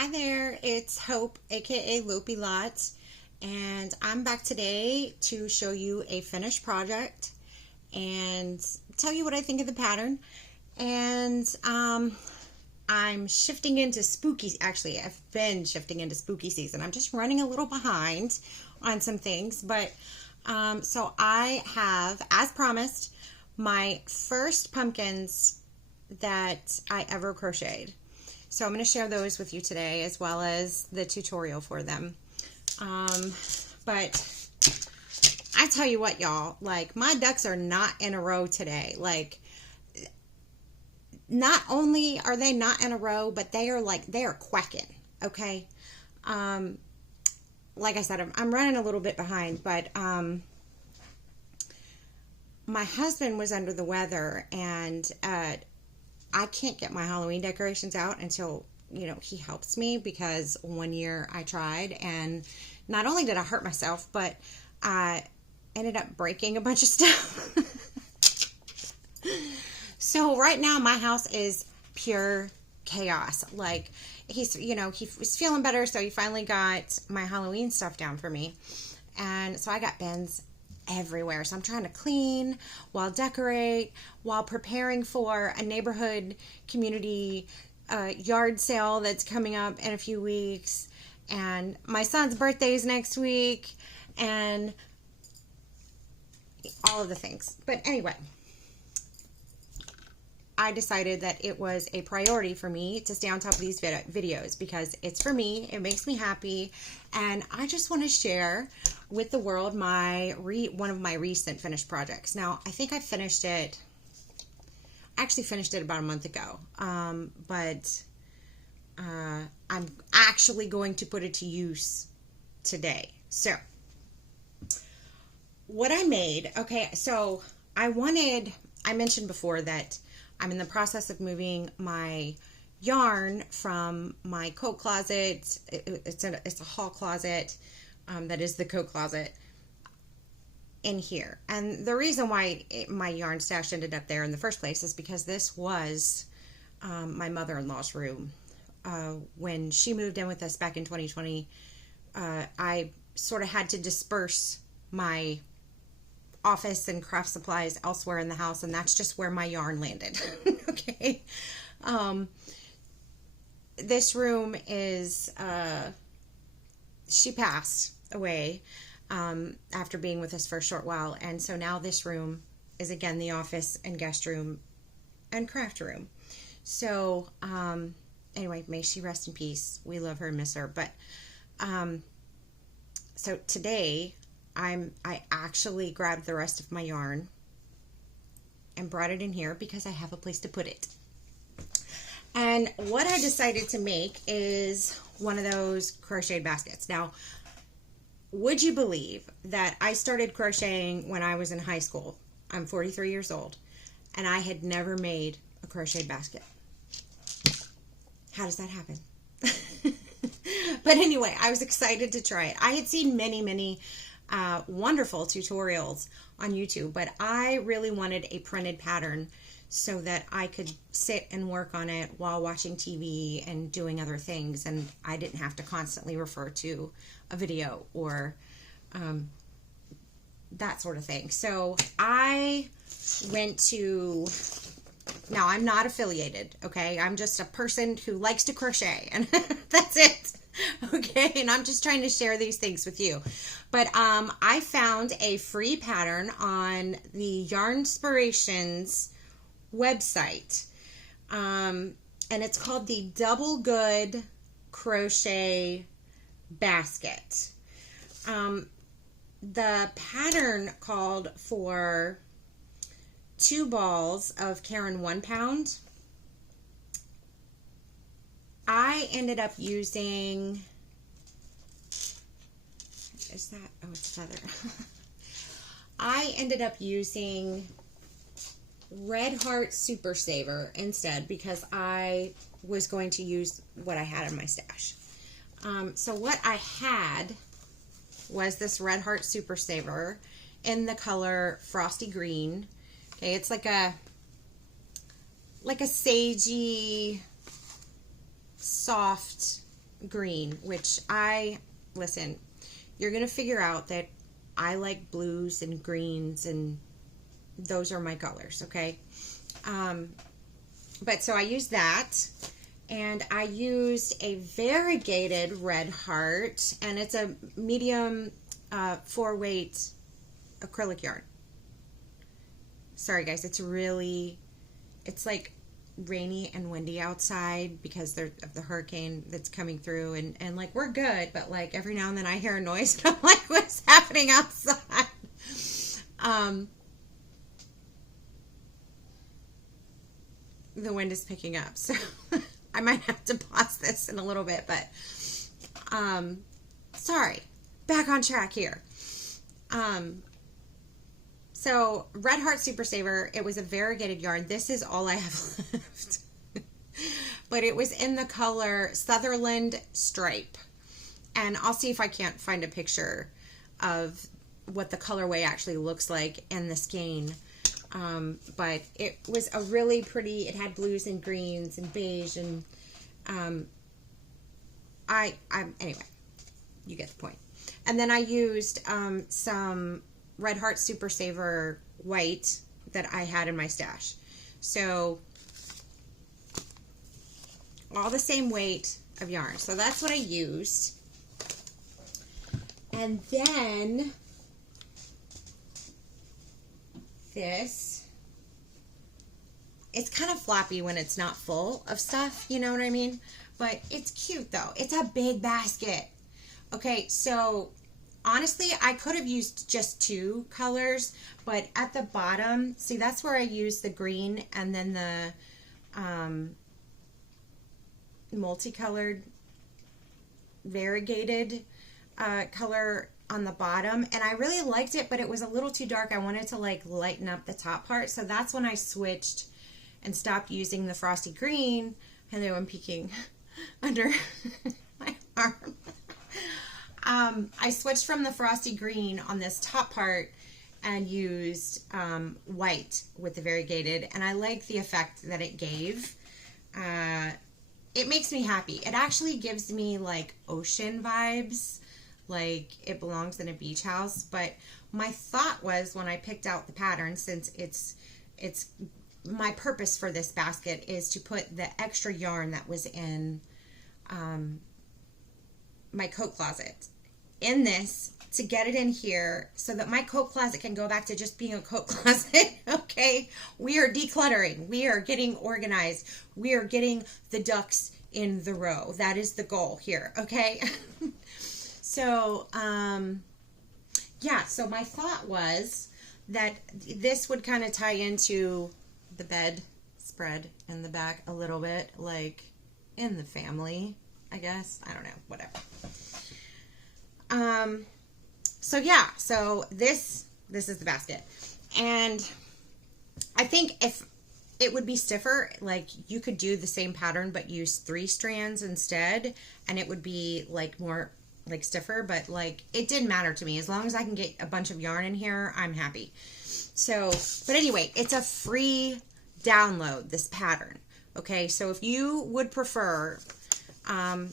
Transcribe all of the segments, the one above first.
Hi there, it's Hope, aka Lopey Lot, and I'm back today to show you a finished project and tell you what I think of the pattern. And I'm shifting into actually I've been shifting into spooky season. I'm just running a little behind on some things, but so I have, as promised, my first pumpkins that I ever crocheted. So I'm going to share those with you today, as well as the tutorial for them. But I tell you what, y'all, like, my ducks are not in a row today. Like, not only are they not in a row, but they are quacking, okay? Like I said, I'm running a little bit behind, but my husband was under the weather, and I can't get my Halloween decorations out until, he helps me, because one year I tried, and not only did I hurt myself, but I ended up breaking a bunch of stuff. So right now my house is pure chaos. Like, he was feeling better, so he finally got my Halloween stuff down for me. And so I got bins everywhere. So I'm trying to clean while decorate, while preparing for a neighborhood community yard sale that's coming up in a few weeks. And my son's birthday is next week, and all of the things. But anyway, I decided that it was a priority for me to stay on top of these videos, because it's for me, it makes me happy, and I just want to share with the world one of my recent finished projects. Now, I think I actually finished it about a month ago, but I'm actually going to put it to use today. So, what I made, okay, so I mentioned before that I'm in the process of moving my yarn from my coat closet. It's a hall closet that is the coat closet in here. And the reason why my yarn stash ended up there in the first place is because this was my mother-in-law's room. When she moved in with us back in 2020, I sort of had to disperse my office and craft supplies elsewhere in the house, and that's just where my yarn landed. Okay. This room is she passed away after being with us for a short while, and so now this room is again the office and guest room and craft room. So anyway, may she rest in peace. We love her and miss her. But so today I actually grabbed the rest of my yarn and brought it in here because I have a place to put it. And what I decided to make is one of those crochet baskets. Now, would you believe that I started crocheting when I was in high school? I'm 43 years old, and I had never made a crochet basket. How does that happen? But anyway, I was excited to try it. I had seen many wonderful tutorials on YouTube, but I really wanted a printed pattern so that I could sit and work on it while watching TV and doing other things, and I didn't have to constantly refer to a video or that sort of thing. So I went to, now I'm not affiliated, okay? I'm just a person who likes to crochet, and that's it. Okay, and I'm just trying to share these things with you. But I found a free pattern on the Yarnspirations website, and it's called the Double Good Crochet Basket. The pattern called for 2 balls of Caron 1 pound. I ended up using, is that, oh, it's feather. I ended up using Red Heart Super Saver instead, because I was going to use what I had in my stash. So what I had was this Red Heart Super Saver in the color Frosty Green. Okay, it's like a sagey, soft green, which listen, you're going to figure out that I like blues and greens, and those are my colors, okay? But so I used that, and I used a variegated red heart, and it's a medium 4-weight acrylic yarn. Sorry guys, it's like rainy and windy outside because of the hurricane that's coming through, and like we're good, but like every now and then I hear a noise and I'm like, what's happening outside? The wind is picking up, so I might have to pause this in a little bit, but sorry, back on track here. So Red Heart Super Saver, it was a variegated yarn. This is all I have left. But it was in the color Sutherland Stripe. And I'll see if I can't find a picture of what the colorway actually looks like in the skein. But it was a really pretty, it had blues and greens and beige, and anyway, you get the point. And then I used some Red Heart Super Saver white that I had in my stash. So all the same weight of yarn. So that's what I used. And then this, it's kind of floppy when it's not full of stuff, you know what I mean? But it's cute though. It's a big basket. Okay, so honestly, I could have used just 2 colors, but at the bottom, see, that's where I used the green and then the multicolored variegated color on the bottom, and I really liked it, but it was a little too dark. I wanted to like lighten up the top part, so that's when I switched and stopped using the frosty green. Hello, I'm peeking under my arm. I switched from the frosty green on this top part and used white with the variegated, and I like the effect that it gave. It makes me happy. It actually gives me like ocean vibes, like it belongs in a beach house. But my thought was, when I picked out the pattern, since it's my purpose for this basket is to put the extra yarn that was in my coat closet in this, to get it in here so that my coat closet can go back to just being a coat closet. Okay, we are decluttering, we are getting organized, we are getting the ducks in the row. That is the goal here. Okay. So yeah, so my thought was that this would kind of tie into the bed spread in the back a little bit, like in the family, I guess. I don't know, whatever. So yeah, so this is the basket, and I think if it would be stiffer, like you could do the same pattern but use 3 strands instead, and it would be like more like stiffer, but like it didn't matter to me. As long as I can get a bunch of yarn in here, I'm happy. So, but anyway, it's a free download, this pattern. Okay, so if you would prefer, and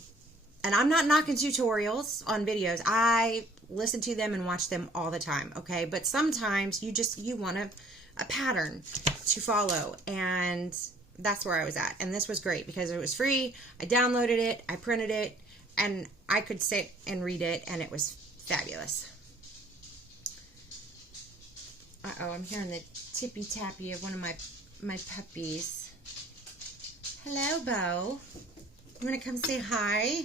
I'm not knocking tutorials on videos, I listen to them and watch them all the time, okay? But sometimes you want a pattern to follow, and that's where I was at. And this was great because it was free. I downloaded it, I printed it, and I could sit and read it, and it was fabulous. Uh-oh, I'm hearing the tippy-tappy of one of my puppies. Hello, Bo. You want to come say hi?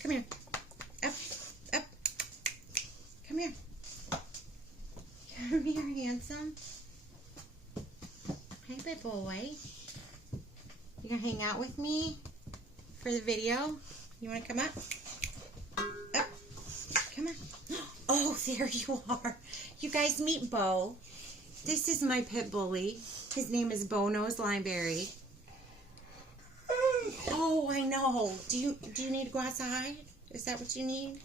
Come here. Up, up. Come here. Come here, handsome. Hey, big boy. You gonna hang out with me for the video? You want to come up? Up. Come on. Oh, there you are. You guys meet Bo. This is my pit bully. His name is Bo Nose Limeberry. Oh, I know. Do you need to go outside? Is that what you need?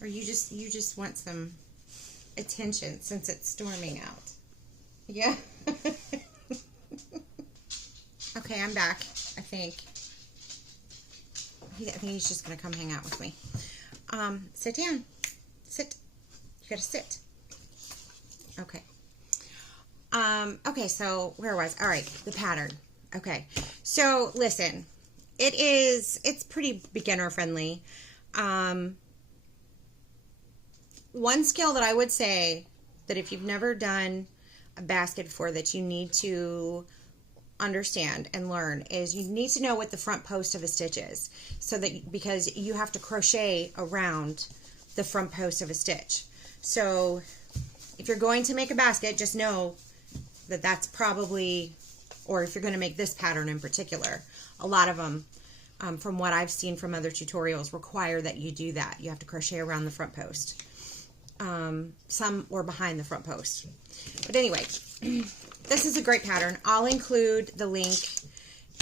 Or you just want some attention since it's storming out? Yeah. Okay, I'm back, I think. I think he's just going to come hang out with me. Sit down. Sit. You got to sit. Okay. Okay, so where was, all right, the pattern. Okay. So listen, it's pretty beginner friendly. One skill that I would say that if you've never done a basket before that you need to understand and learn is you need to know what the front post of a stitch is, so that because you have to crochet around the front post of a stitch. So if you're going to make a basket, just know that that's probably, or if you're going to make this pattern in particular, a lot of them from what I've seen from other tutorials require that you do that. You have to crochet around the front post, some or behind the front post. But anyway, this is a great pattern. I'll include the link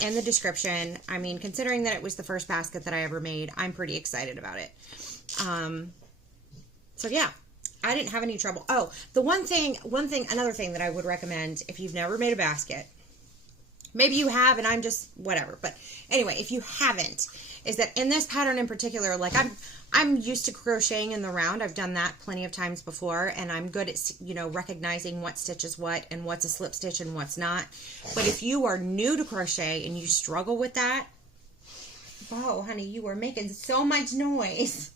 in the description. I mean, considering that it was the first basket that I ever made, I'm pretty excited about it. So yeah, I didn't have any trouble. Oh, another thing that I would recommend if you've never made a basket, maybe you have and I'm just whatever, but anyway, if you haven't, is that in this pattern in particular, like I'm used to crocheting in the round. I've done that plenty of times before, and I'm good at, you know, recognizing what stitch is what and what's a slip stitch and what's not. But if you are new to crochet and you struggle with that, oh, honey, you are making so much noise.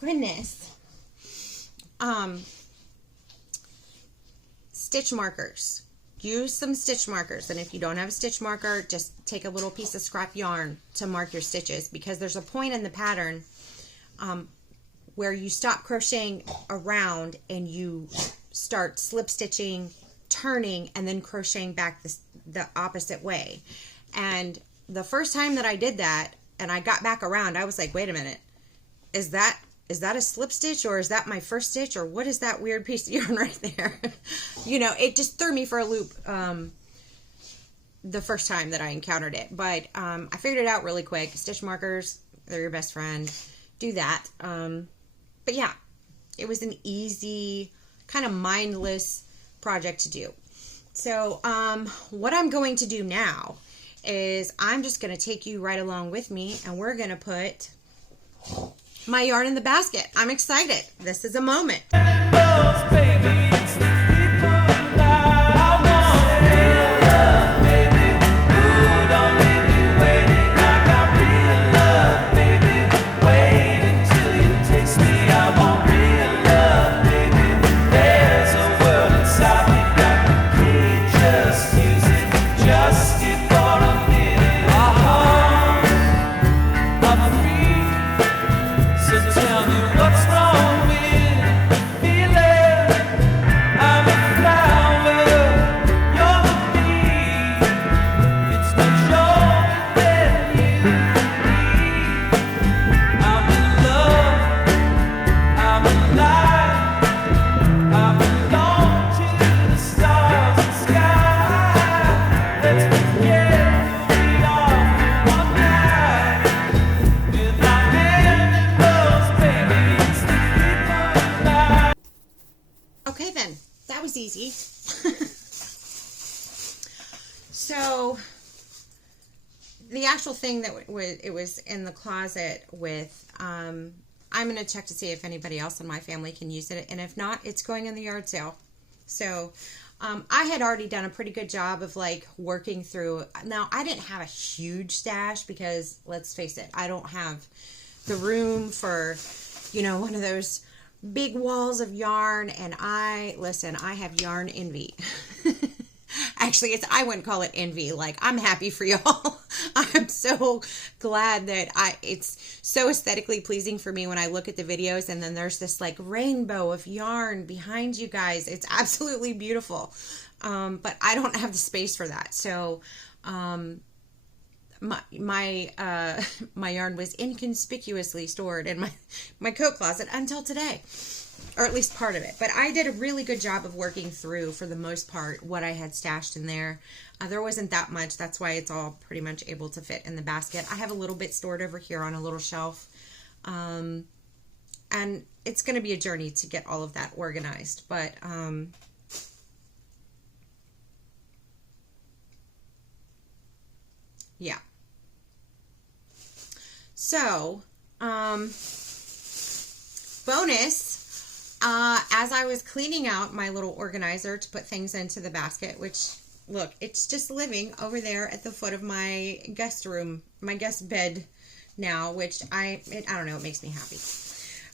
Goodness. Stitch markers. Use some stitch markers, and if you don't have a stitch marker, just take a little piece of scrap yarn to mark your stitches, because there's a point in the pattern where you stop crocheting around and you start slip stitching, turning, and then crocheting back the opposite way. And the first time that I did that and I got back around, I was like, wait a minute, is that a slip stitch, or is that my first stitch, or what is that weird piece of yarn right there? You know, it just threw me for a loop the first time that I encountered it. But I figured it out really quick. Stitch markers, they're your best friend. Do that. But yeah, it was an easy, kind of mindless project to do. So what I'm going to do now is I'm just going to take you right along with me, and we're going to put my yarn in the basket. I'm excited. This is a moment. Okay then, that was easy. So the actual thing that it was in the closet with, I'm going to check to see if anybody else in my family can use it, and if not, it's going in the yard sale. So I had already done a pretty good job of like working through. Now, I didn't have a huge stash because, let's face it, I don't have the room for, you know, one of those big walls of yarn. And I have yarn envy. Actually, I wouldn't call it envy. Like, I'm happy for y'all. I'm so glad that it's so aesthetically pleasing for me when I look at the videos, and then there's this like rainbow of yarn behind you guys. It's absolutely beautiful. But I don't have the space for that. So, my yarn was inconspicuously stored in my coat closet until today, or at least part of it. But I did a really good job of working through, for the most part, what I had stashed in there. There wasn't that much. That's why it's all pretty much able to fit in the basket. I have a little bit stored over here on a little shelf. And it's going to be a journey to get all of that organized. But yeah. So, bonus, as I was cleaning out my little organizer to put things into the basket, which, look, it's just living over there at the foot of my guest room, my guest bed now, which I don't know, it makes me happy.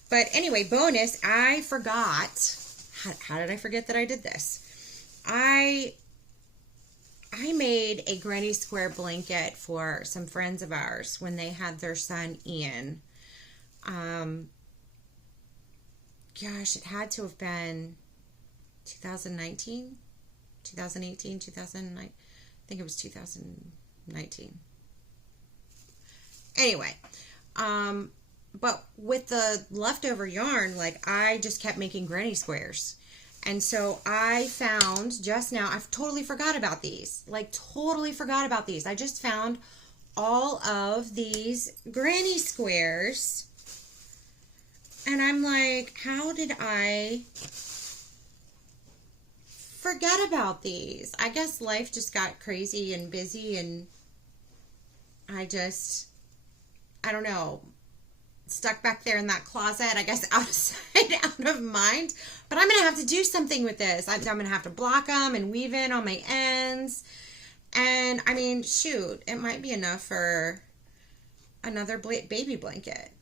But anyway, bonus, I forgot, how did I forget that I did this? I made a granny square blanket for some friends of ours when they had their son Ian. Gosh, it had to have been 2019, 2018, 2009. I think it was 2019. Anyway, but with the leftover yarn, like, I just kept making granny squares. And so I found just now, I've totally forgot about these. Like, totally forgot about these. I just found all of these granny squares. And I'm like, how did I forget about these? I guess life just got crazy and busy, and I don't know, stuck back there in that closet, I guess, out of sight, out of mind. But I'm going to have to do something with this. I'm going to have to block them and weave in on my ends. And, I mean, shoot, it might be enough for another baby blanket.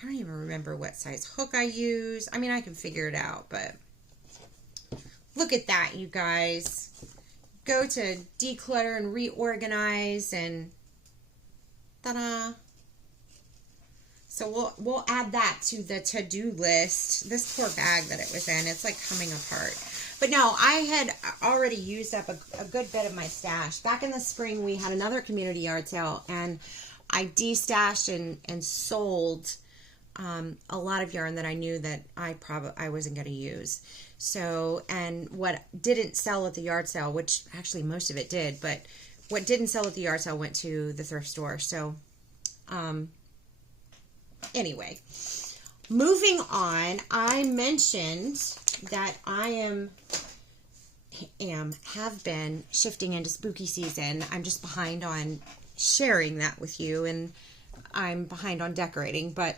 I don't even remember what size hook I use. I mean, I can figure it out, but look at that, you guys. Go to declutter and reorganize, and ta-da. So we'll add that to the to-do list. This poor bag that it was in, it's like coming apart. But no, I had already used up a good bit of my stash. Back in the spring, we had another community yard sale, and I de-stashed and sold a lot of yarn that I knew that I wasn't going to use. So, and what didn't sell at the yard sale, which actually most of it did, but what didn't sell at the yard sale went to the thrift store. So, anyway, moving on, I mentioned that I have been shifting into spooky season. I'm just behind on sharing that with you, and I'm behind on decorating, but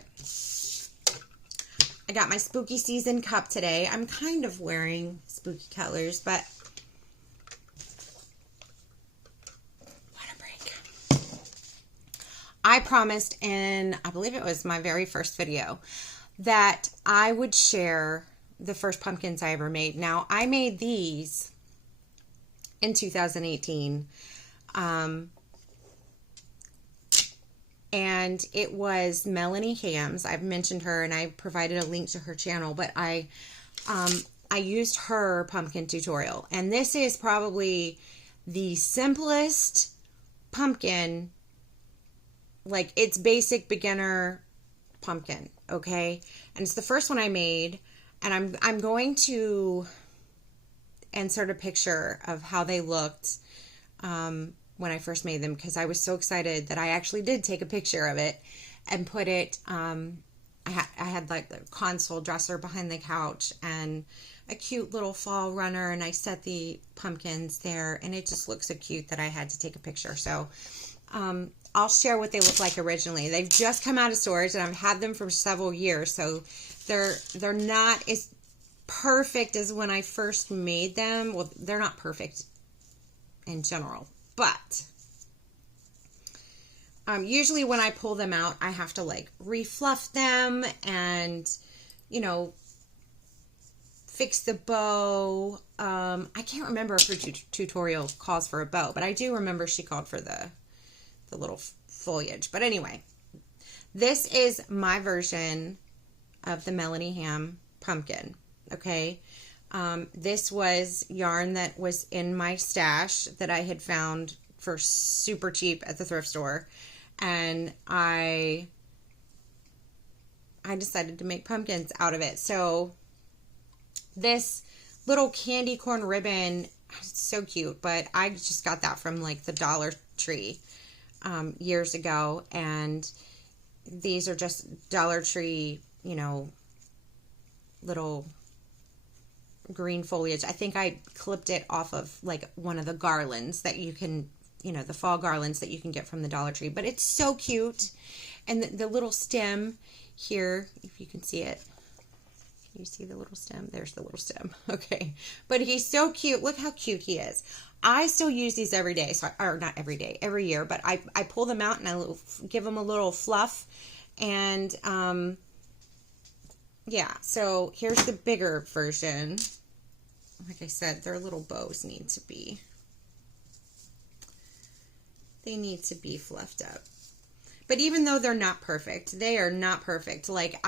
I got my spooky season cup today. I'm kind of wearing spooky colors, but what a break. I promised in, I believe it was my very first video, that I would share the first pumpkins I ever made. Now, I made these in 2018. And it was Melanie Ham's. I've mentioned her, and I provided a link to her channel, but I used her pumpkin tutorial. And this is probably the simplest pumpkin, like, it's basic beginner pumpkin, okay? And it's the first one I made, and I'm going to insert a picture of how they looked when I first made them, because I was so excited that I actually did take a picture of it and put it, I had like the console dresser behind the couch and a cute little fall runner, and I set the pumpkins there, and it just looked so cute that I had to take a picture. So I'll share what they look like originally. They've just come out of storage, and I've had them for several years, so they're not as perfect as when I first made them. Well, they're not perfect in general, but usually when I pull them out, I have to like refluff them and, you know, fix the bow. I can't remember if her tutorial calls for a bow, but I do remember she called for the little foliage. But anyway, this is my version of the Melanie Ham pumpkin. Okay. This was yarn that was in my stash that I had found for super cheap at the thrift store. And I decided to make pumpkins out of it. So this little candy corn ribbon, it's so cute, but I just got that from like the Dollar Tree years ago. And these are just Dollar Tree, you know, little green foliage. I think I clipped it off of like one of the garlands that you can you know, the fall garlands that you can get from the Dollar Tree. But it's so cute. And the little stem here, if you can see it. Can you see the little stem? There's the little stem. Okay. But he's so cute. Look how cute he is. I still use these every day. So, or not every day, every year. But I pull them out and I give them a little fluff. And, yeah. So here's the bigger version. Like I said, their little bows need to be, they need to be fluffed up. But even though they're not perfect, they are not perfect. Like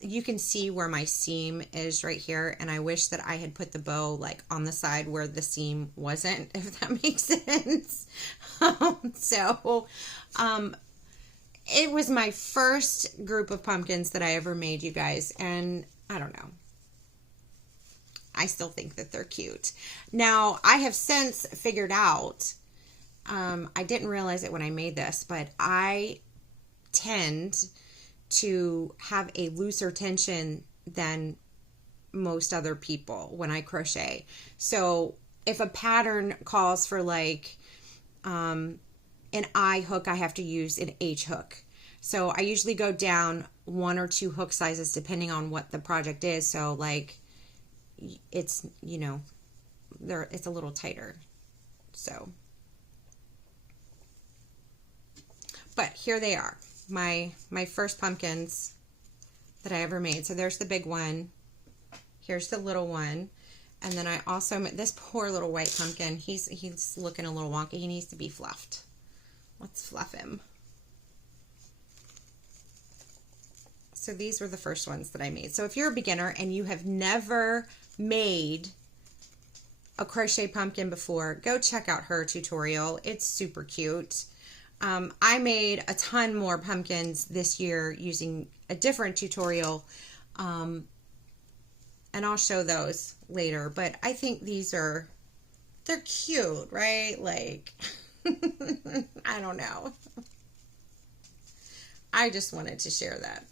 you can see where my seam is right here. And I wish that I had put the bow like on the side where the seam wasn't, if that makes sense. It was my first group of pumpkins that I ever made, you guys. And I don't know. I still think that they're cute. Now, I have since figured out, I didn't realize it when I made this, but I tend to have a looser tension than most other people when I crochet. So if a pattern calls for like an I hook, I have to use an H hook. So I usually go down 1 or 2 hook sizes depending on what the project is. So like it's, you know, it's a little tighter. So, but here they are. My first pumpkins that I ever made. So there's the big one. Here's the little one. And then I also made this poor little white pumpkin. He's looking a little wonky. He needs to be fluffed. Let's fluff him. So these were the first ones that I made. So if you're a beginner and you have never made a crochet pumpkin before, go check out her tutorial. It's super cute. I made a ton more pumpkins this year using a different tutorial, and I'll show those later, but I think they're cute, right? Like, I don't know. I just wanted to share that.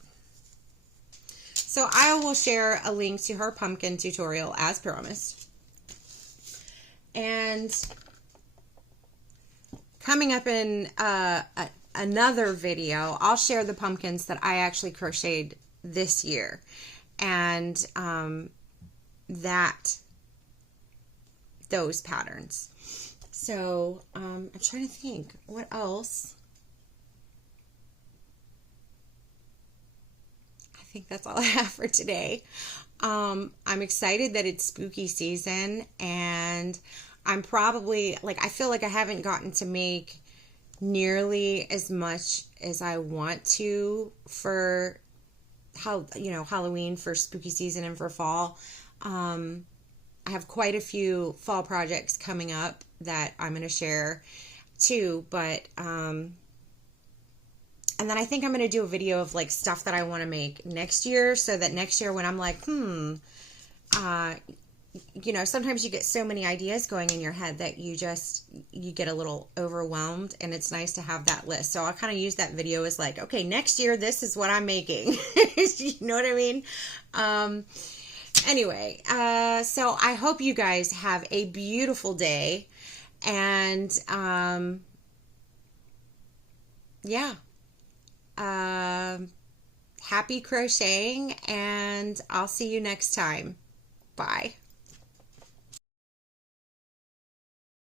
So I will share a link to her pumpkin tutorial as promised. And coming up in another video, I'll share the pumpkins that I actually crocheted this year. And those patterns. So I'm trying to think, what else? I think that's all I have for today. I'm excited that it's spooky season, and I'm probably, like, I feel like I haven't gotten to make nearly as much as I want to for Halloween, for spooky season, and for fall. I have quite a few fall projects coming up that I'm going to share too, but and then I think I'm going to do a video of like stuff that I want to make next year, so that next year when I'm like, sometimes you get so many ideas going in your head that you get a little overwhelmed, and it's nice to have that list. So I'll kind of use that video as like, okay, next year, this is what I'm making. You know what I mean? Anyway, so I hope you guys have a beautiful day, and, yeah. Happy crocheting, and I'll see you next time. Bye.